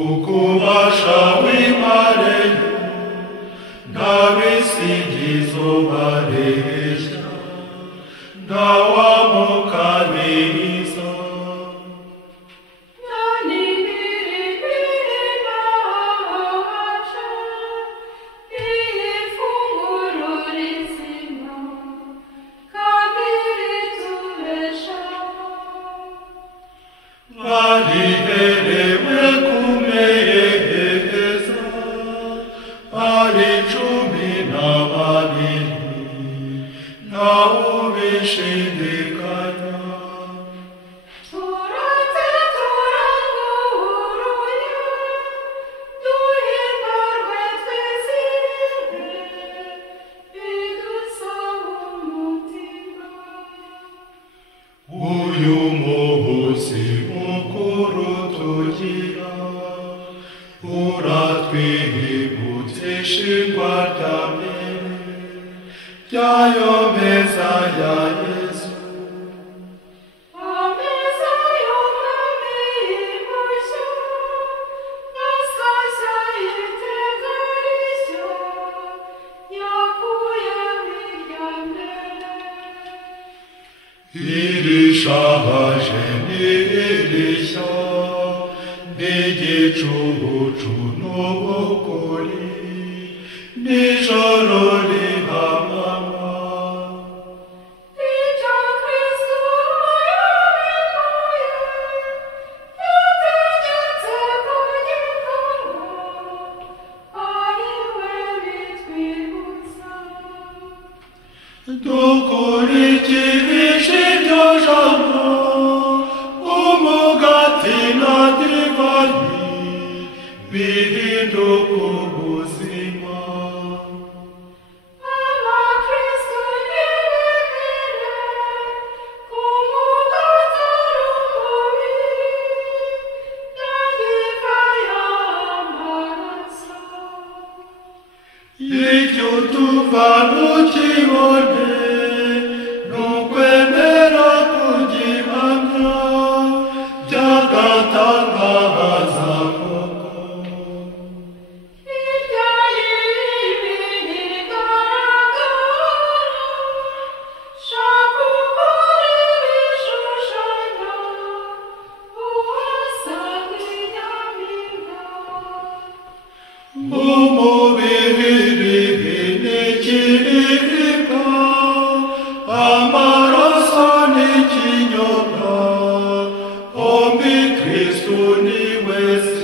ukubasha w'Imana ntabisingizo bareshya ntawamukabiriza bariherewe kumeza ari 12 ntawubishidikanya uyu muhozi mukuru tugira uratwibutsa ishingwa rya mbere ryayo meza ya Yesu irishaje n'irishya n'igicucu n'ubukuri n'ijoro rihamama icyo Kristo yabikuye yategetse kugikorwa ari we bitwibutsa dukurikirije iryo jambo umugati na divayi bihinduka ubuzima abakristo ntibemere kumugati ari umubiri na divayi y'amaraso icyo tuva ntukibone n'ukwemera kugihamya by'agatangaza koko hirya y'ibi bigaragara shaka ukora ibishushanyo uhasanga inyamibwa umubiri n'ikiribwa amaraso n'ikinyobwa ombi Kristo ni wese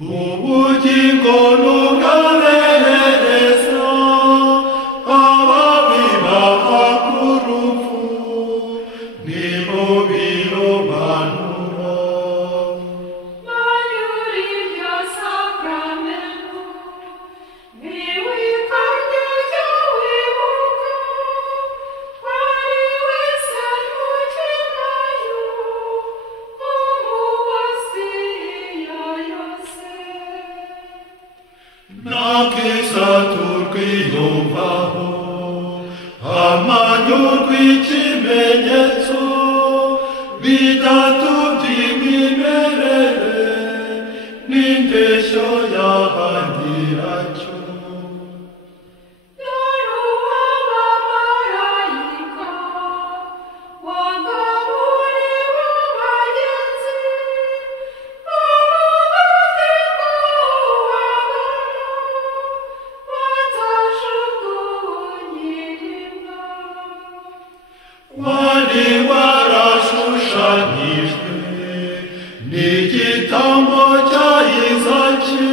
ubugingo n'ubwabereza ababibaha ku rupfu nibo birobanura Manyurirya sakramento niwikanye jya wibuka wari wese ntukinayo umuwasiya yose nakiza turwiyumvaho amanyu rw'ikimenyetso bitatu by'imimerere n'indeshyo y'ahanyiracyo dore uw'abamarayika wagaburiwe abagenzi umugatika w'abana batajugunye irimba wari warashushanyijwe n'igitambo cya Izaki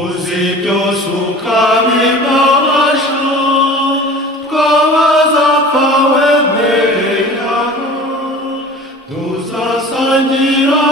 uzi byose ukabibasha twabazapfa wemerera tuzasangira